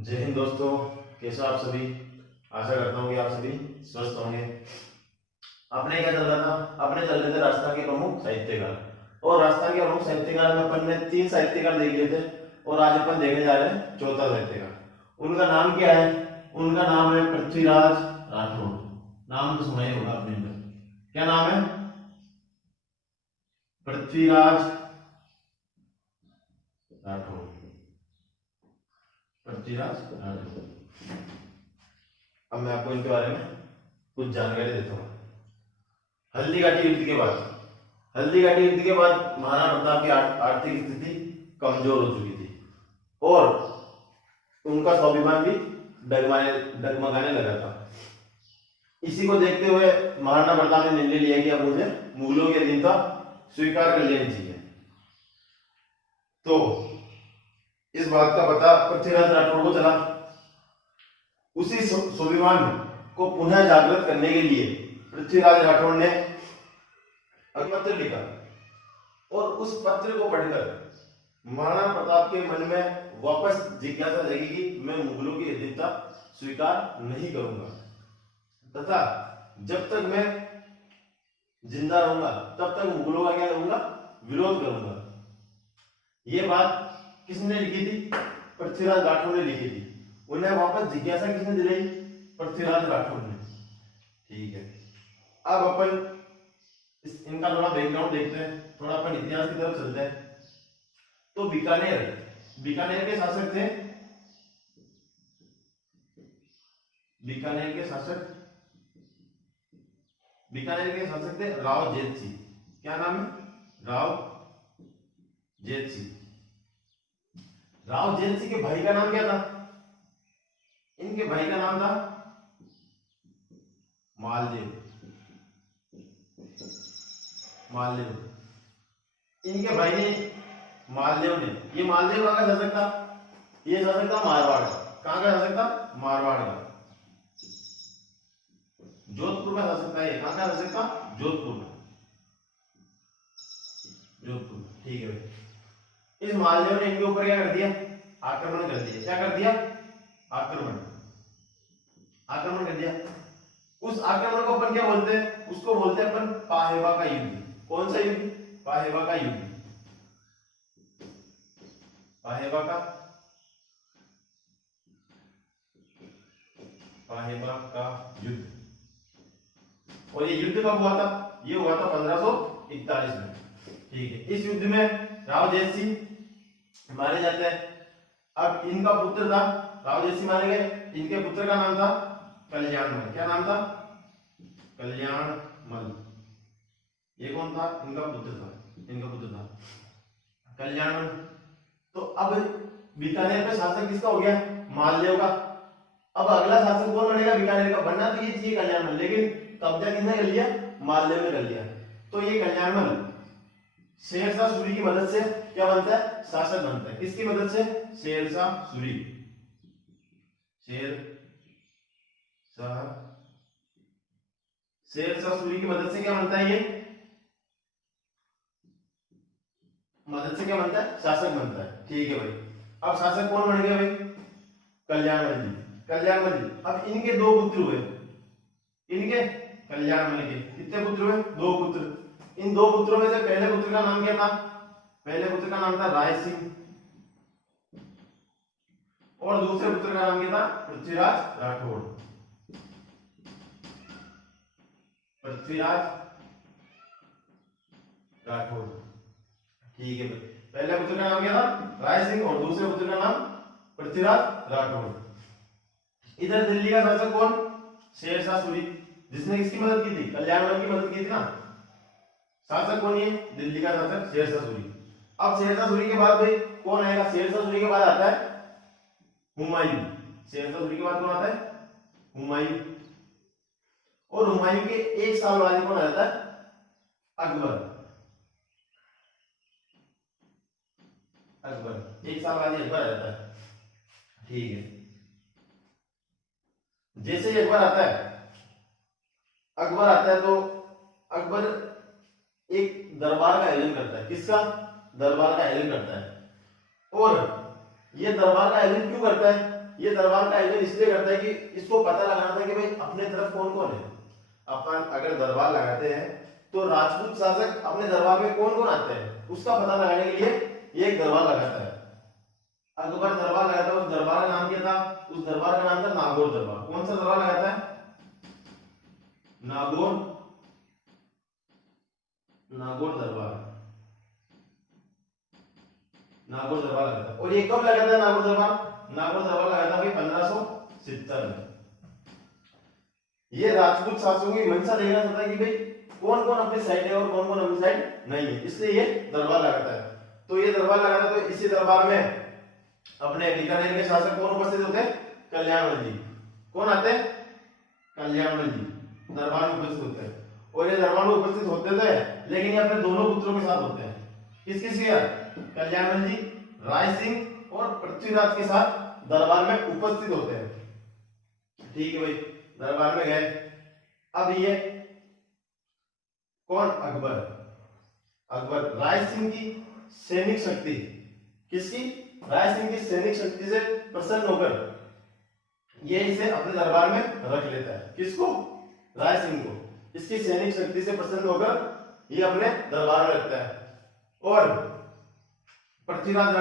जय हिंद दोस्तों, कैसे हो आप सभी। आशा करता हूँ कि आप सभी स्वस्थ होंगे। अपने क्या चल रहा था, अपने चल रहे थे राजस्थान के प्रमुख साहित्यकार। और राजस्थान के प्रमुख साहित्यकार में अपन ने 3 साहित्यकार देख लिए थे और आज अपन देखने जा रहे हैं चौथा साहित्यकार। उनका नाम क्या है? उनका नाम है पृथ्वीराज राठौड़। नाम तो सुना ही होगा आपने इनका। क्या नाम है? पृथ्वीराज राठौड़। पृथ्वीराज राठौड़। अब मैं आपको इनके बारे में कुछ जानकारी देता हूँ। हल्दीघाटी युद्ध के बाद महाराणा प्रताप की आर्थिक स्थिति कमजोर हो चुकी थी और उनका स्वाभिमान भी डगमगाने लगा था। इसी को देखते हुए महाराणा प्रताप ने निर्णय लिया कि अब मुझे मुगलों के अधीनता स्वीकार कर लेनी चाहिए। तो इस बात का पता पृथ्वीराज राठौड़ को चला। उसी स्वाभिमान को पुनः जागृत करने के लिए पृथ्वीराज राठौड़ ने एक पत्र लिखा और उस पत्र को पढ़कर महाराणा प्रताप के मन में वापस जिज्ञासा जगी कि मैं मुगलों की अधीनता स्वीकार नहीं करूंगा तथा जब तक मैं जिंदा रहूंगा तब तक मुगलों का क्या करूंगा? विरोध करूंगा। ये बात किसने लिखी थी? पृथ्वीराज राठौड़ ने लिखी थी। उन्हें वापस जिज्ञासा किसने दिलाई? पृथ्वीराज राठौड़ ने। ठीक है, अब अपन इनका थोड़ा बैकग्राउंड देखते हैं, थोड़ा अपन इतिहास की तरफ चलते हैं। तो बीकानेर के शासक थे राव जेत सिंह। क्या नाम है? राव जेत सिंह। राव जेत सिंह के भाई का नाम क्या था? इनके भाई का नाम था मालदेव। इनके भाई ने मालदेव ने, ये मालदेव कहाँ का शासक था? ये शासक था मारवाड़ का। कहाँ का शासक था? मारवाड़ का। जोधपुर का शासक था। ये कहाँ का शासक था? जोधपुर। ठीक है भाई। इस मालदेव ने इनके ऊपर क्या कर दिया? आक्रमण कर दिया। क्या कर दिया? आक्रमण कर दिया। उस आक्रमण को अपन क्या बोलते हैं? उसको बोलते हैं अपन पाहेवा का युद्ध। कौन सा युद्ध? पाहेवा का युद्ध। पाहेवा का युद्ध। और ये युद्ध कब हुआ था? ये हुआ था 1541 में। ठीक है, इस युद्ध में राव जयसिंह सिंह मारे जाते हैं। अब इनका पुत्र था, राव जयसिंह सिंह मारे गए। इनके पुत्र का नाम था कल्याणमल। क्या नाम था? कल्याणमल। ये कौन था? इनका पुत्र था कल्याणमल। तो अब बीकानेर पे शासक किसका हो गया? मालदेव का। अब अगला शासक कौन बनेगा बीकानेर का? बनना तो ये चाहिए कल्याणमल, लेकिन कब्जा किसने कर लिया? मालदेव ने कर लिया। तो ये कल्याणमल शेरशाह सूरी की मदद से क्या बनता है? शासक बनता है। किसकी मदद से? शेरशाह सूरी की मदद से क्या बनता है? ये मदद से क्या बनता है? शासक बनता है। ठीक है भाई। अब शासक कौन बन गया भाई? कल्याणमल जी। अब इनके 2 पुत्र हुए। कल्याणमल के कितने पुत्र हुए? 2 पुत्र। इन 2 पुत्रों में से पहले पुत्र का नाम क्या था? पहले पुत्र का नाम था राय सिंह और दूसरे पुत्र का नाम क्या था? पृथ्वीराज राठौड़। ठीक है भाई। पहले पुत्र का नाम क्या था? राय सिंह और दूसरे पुत्र का नाम पृथ्वीराज राठौड़। इधर दिल्ली का शासक कौन? शेरशाह सूरी, जिसने किसकी मदद की थी? कल्याणमल की मदद की थी ना। शासक कौन है? दिल्ली का शासक शेरशाह सूरी। अब शेरशाह सूरी के बाद भाई कौन आएगा? शेरशाह सूरी के बाद आता है हुमायूं। शेरशाह सूरी के बाद कौन आता है? हुमायूं। और हुमायूं के 1 साल बाद कौन आ जाता है? अकबर। 1 साल बाद अकबर आ जाता है। ठीक है, जैसे ही अकबर आता है तो अकबर एक दरबार का आयोजन करता है। किसका? दरबार का आयोजन करता है। और ये दरबार का आयोजन क्यों करता है? ये दरबार का आयोजन इसलिए करता है कि इसको पता लगाना था कि भाई अपने तरफ कौन कौन है। अपन अगर दरबार लगाते हैं तो राजपूत शासक अपने दरबार में कौन कौन आते हैं उसका पता लगाने के लिए ये एक दरबार लगाता है। अकबर दरबार लगाता है, उस दरबार का नाम क्या था? उस दरबार का नाम था नागौर दरबार। कौन सा दरबार लगाता है? नागौर, नागौर दरबार, नागौर दरबार लगाता है। और ये कब लगाता है नागौर दरबार? नागौर दरबार लगाता है भाई 1570 में। ये राजपूत शासकों की मंशा देखना चाहता है कि भाई कौन कौन अपनी साइड है और कौन कौन अपनी साइड नहीं है, इसलिए ये दरबार लगाता है। तो ये दरबार लगाता है, तो इसी दरबार में अपने बीकानेर के शासक कौन उपस्थित होते हैं? कल्याणवल जी। कौन आते हैं? कल्याणवल जी दरबार में उपस्थित होते हैं। और ये दरबार में उपस्थित होते थे, लेकिन ये अपने दोनों पुत्रों के साथ होते हैं। किस किस के? कल्याणवल जी, राय सिंह और पृथ्वीराज के साथ दरबार में उपस्थित होते हैं। ठीक है भाई, दरबार में गए। अब ये कौन? अकबर। अकबर राय सिंह की सैनिक शक्ति, किसकी? राय सिंह की सैनिक शक्ति से प्रसन्न होकर ये इसे अपने दरबार में रख लेता है। किसको? राय सिंह को। इसकी सैनिक शक्ति से प्रसन्न होकर ये अपने दरबार में रखता है। और पृथ्वीराज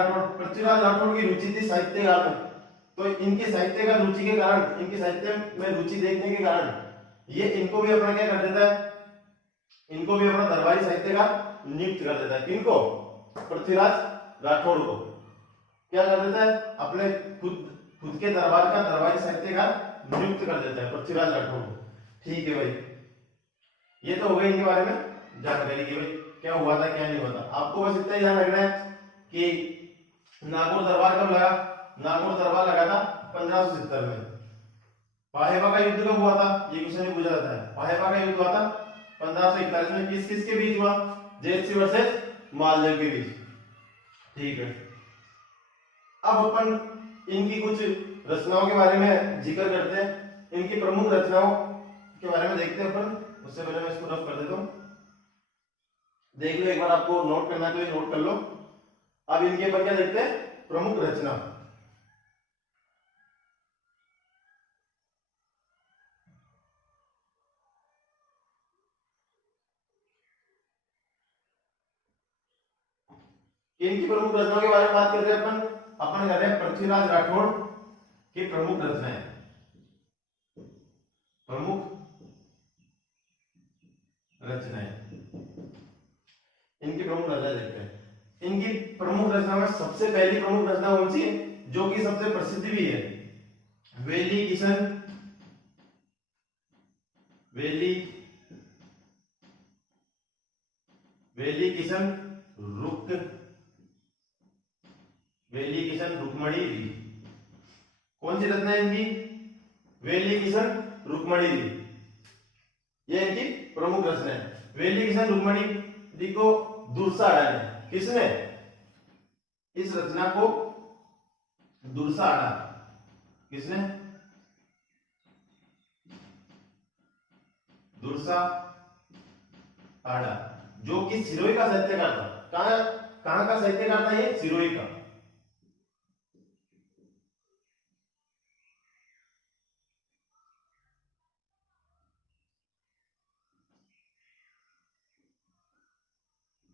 राठौड़ की रुचि थी साहित्यकार में, तो इनकी साहित्य का रुचि के कारण, इनकी साहित्य में रुचि देखने के कारण ये इनको भी अपना क्या कर देता है? इनको भी अपना दरबारी साहित्यकार नियुक्त कर देता है। किनको? पृथ्वीराज राठौड़ को क्या कर देता है? अपने खुद के दरबार का दरबारी साहित्यकार नियुक्त कर देता है पृथ्वीराज राठौड़ को। ठीक है भाई, ये तो हो गई इनके बारे में जानकारी की भाई क्या हुआ था क्या नहीं हुआ था। आपको बस इतना ही ध्यान रखना है कि नागौर दरबार कब लगा? नागौर दरबार लगा था 1570 में। पाहेबा का युद्ध कब हुआ था? ये क्वेश्चन भी पूछा जाता है। पाहेबा का युद्ध हुआ था 1541 में। किस किस के बीच हुआ? जयसिंह सिंह वर्सेस मालदेव के बीच। ठीक है, अब अपन इनकी कुछ रचनाओं के बारे में जिक्र करते हैं। इनकी प्रमुख रचनाओं के बारे में देखते हैं अपन। उससे पहले मैं इसको रफ कर देता हूं, देख लो एक बार। आपको नोट करना है तो ये नोट कर लो। अब इनके ऊपर क्या देखते हैं? प्रमुख रचना। इनकी प्रमुख रचनाओं के बारे में बात कर रहे हैं अपन कर रहे हैं पृथ्वीराज राठौड़ की प्रमुख रचनाएं। प्रमुख रचनाएं, इनकी प्रमुख रचना देखते हैं। इनकी प्रमुख रचना में सबसे पहली प्रमुख रचना कौन सी है, जो कि सबसे प्रसिद्ध भी है? वेली किशन, वेली किशन रुक, वेली किशन रुक्मणी री। कौन सी रचना है इनकी? वेली किशन रुक्मणी री, ये इनकी प्रमुख रचना है। वेली किशन रुक्मणी री को दुर्सा आड़ा ने, किसने इस रचना को दुर्सा आड़ा, किसने? दुर्सा आड़ा, जो कि सिरोही का साहित्यकार था। कहां का साहित्यकार था ये? सिरोही का।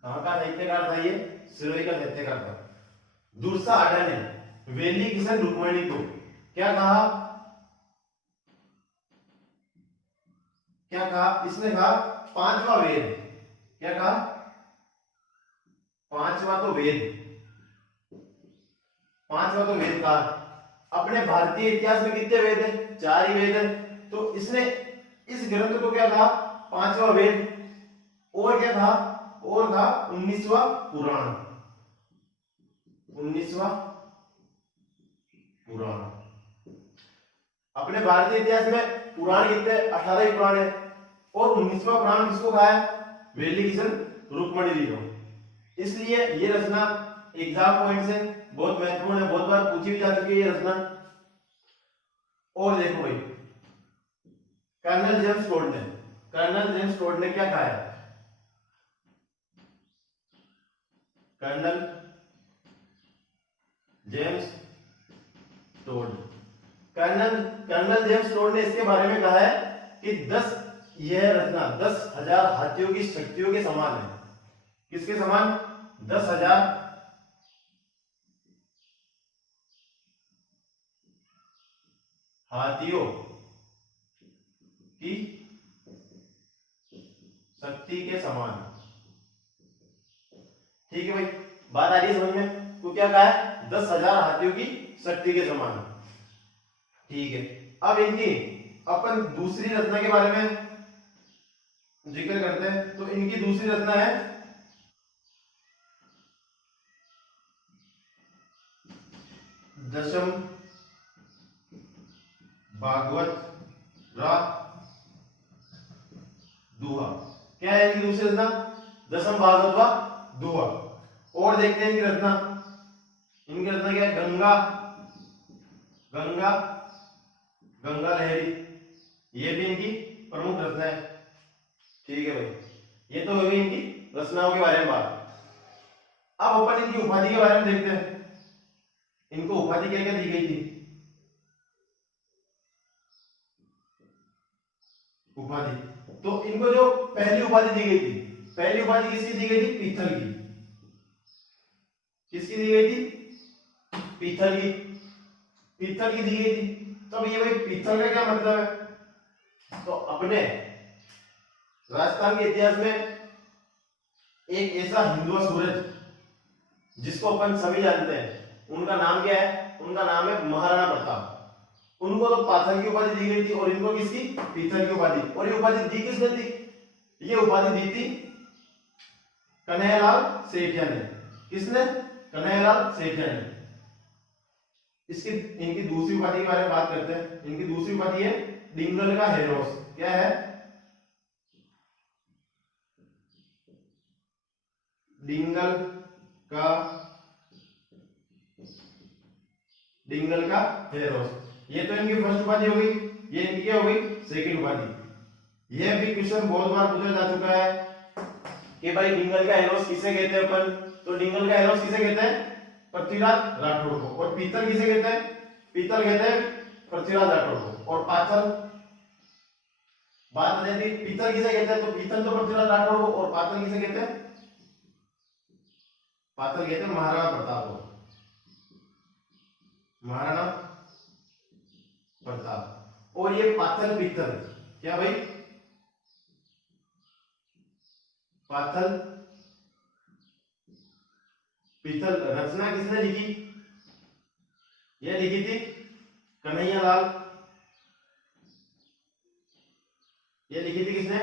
कहां का साहित्यकार था ये? सिरोही का साहित्यकार था। दुर्सा आड़ा ने वेली किशन रुक्मणी को क्या कहा? क्या कहा? इसने कहा पांचवा वेद। क्या कहा? पांचवा तो वेद, पांचवा तो वेद कहा। अपने भारतीय इतिहास में कितने वेद है? 4 ही वेद है। तो इसने इस ग्रंथ को क्या कहा? पांचवा वेद। और क्या था? और था 19वां पुराण। 19वां पुराण। अपने भारतीय इतिहास में पुराण कितने? 18 ही पुराण है। और 19वां पुराण किसको कहा है? वेली किशन रुक्मणी जी को। इसलिए ये रचना एग्जाम पॉइंट से बहुत महत्वपूर्ण है, बहुत बार पूछी भी जा चुकी है ये रचना। और देखो भाई, कर्नल जेम्स टोड ने क्या कहा है? Colonel James Tod Colonel James Tod ने इसके बारे में कहा है कि यह रचना 10,000 हाथियों की शक्तियों के समान है। किसके समान? 10,000 हाथियों की शक्ति के समान। ठीक है भाई, बात आ रही है समझ में? तो क्या कहा है? 10,000 हाथियों की शक्ति के समान। ठीक है, अब इनकी अपन दूसरी रचना के बारे में जिक्र करते हैं। तो इनकी दूसरी रचना है दशम भागवत दोहा। क्या है इनकी दूसरी रचना? दशम भागवत दोहा। और देखते हैं इनकी रचना। इनकी रचना क्या है? गंगा गंगा लहरी। ये भी इनकी प्रमुख रचना है। ठीक है भाई, ये तो हो गई इनकी रचनाओं के बारे में बात। अब अपन इनकी उपाधि के बारे में देखते हैं। इनको उपाधि क्या क्या दी गई थी? उपाधि, तो इनको जो पहली उपाधि दी गई थी, पहली उपाधि किसकी दी गई थी? पीथल की। किसकी दी गई थी? पीथल की। पीथल की दी गई थी। तो ये भाई पीथल का क्या मतलब है? तो अपने राजस्थान के इतिहास में एक ऐसा हिंदुआ सूरज जिसको अपन सभी जानते हैं, उनका नाम क्या है? उनका नाम है महाराणा प्रताप। उनको तो पाथल की उपाधि दी गई थी और इनको किसकी? पीथल की उपाधि। और ये उपाधि दी किसने थी? ये उपाधि दी थी कन्हैयालाल सेठिया ने। किसने? कन्हैयालाल सेठिया ने। इसकी इनकी दूसरी उपाधि के बारे में बात करते हैं। इनकी दूसरी उपाधि है डिंगल का हेरोस। क्या है? डिंगल का हेरोस। ये तो इनकी फर्स्ट उपाधि हो गई। ये इनकी क्या हो गई? सेकंड उपाधि। यह भी क्वेश्चन बहुत बार पूछा जा चुका है कि भाई डिंगल का हेरोस किसे कहते हैं अपन? तो डिंगल का हेरोस किसे कहते हैं? पृथ्वीराज राठौड़ को। और पीतल किसे कहते हैं? पीतल कहते हैं पृथ्वीराज राठौड़ को। और पाथल, बात आ जाती है पीतल किसे कहते हैं? तो पीतल तो पृथ्वीराज राठौड़ को। और पाथल किसे कहते हैं? पाथल कहते हैं महाराणा प्रताप को। महाराणा प्रताप। और ये पाथल पीतल, क्या भाई? पाथल पीतल रचना किसने लिखी? यह लिखी थी कन्हैयालाल। यह लिखी थी किसने?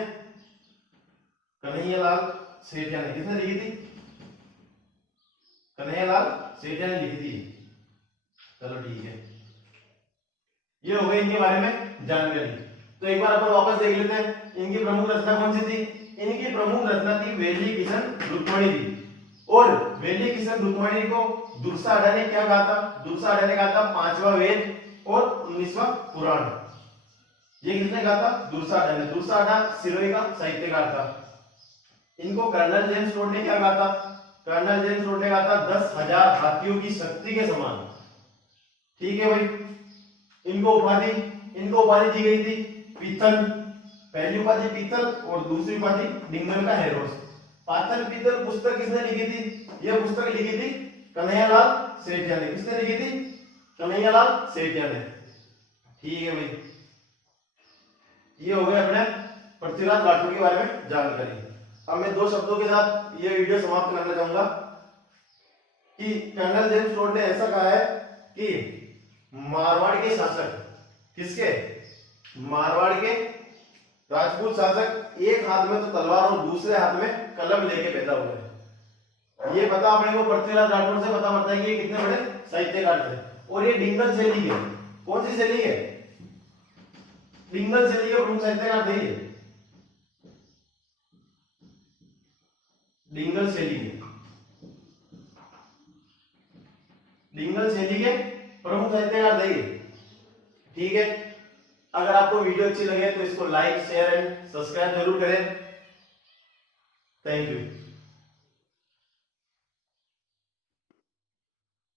कन्हैयालाल सेठिया ने। किसने लिखी थी? कन्हैयालाल सेठिया ने लिखी थी। चलो ठीक है, ये हो गई इनके बारे में जानकारी। तो एक बार अपन वापस देख लेते हैं इनकी प्रमुख रचना कौन सी थी। इनकी प्रमुख रचना थी वेली किशन रुक्मणी थी। और वेली किशन रुक्मणी को दुर्सा अड्डा ने क्या कहा था? दुर्सा अड्डा ने कहा था 5वां वेद और 19वां पुराण। ये किसने कहा था? दुर्सा अड्डा ने। दुर्सा अड्डा सिरोही का साहित्यकार था। इनको कर्नल जेम्स टोड ने क्या कहा था? कर्नल जेम्स टोड ने कहा था 10,000 हाथियों की शक्ति के समान। ठीक है भाई, इनको उपाधि दी गई थी पीतल। पहली उपाधि पीतल और दूसरी उपाधि डिंगल का हेरोस। पाथल पीतल पुस्तक किसने लिखी थी? यह पुस्तक लिखी थी कन्हैयालाल सेठिया ने। किसने लिखी थी? कन्हैयालाल सेठिया ने। ठीक है भाई, ये हो गया अपने पृथ्वीराज राठौड़ के बारे में जानकारी। अब मैं दो शब्दों के साथ ये वीडियो समाप्त करना चाहूंगा कि कर्नल जेम्स टोड ने ऐसा कहा है कि मारवाड़ के शासक, किसके? मारवाड़ के राजपूत शासक एक हाथ में तो तलवार और दूसरे हाथ में कलम लेके पैदा हुए। ये पता अपने को पृथ्वीराज राठौड़ से पता पड़ता है कि ये कितने बड़े साहित्यकार थे। और ये डिंगल शैली के, कौन सी शैली है? डिंगल शैली के प्रमुख साहित्यकार थे ये। डिंगल शैली के प्रमुख साहित्यकार थे ये। ठीक है, अगर आपको वीडियो अच्छी लगे तो इसको लाइक शेयर एंड सब्सक्राइब जरूर करें। Thank you.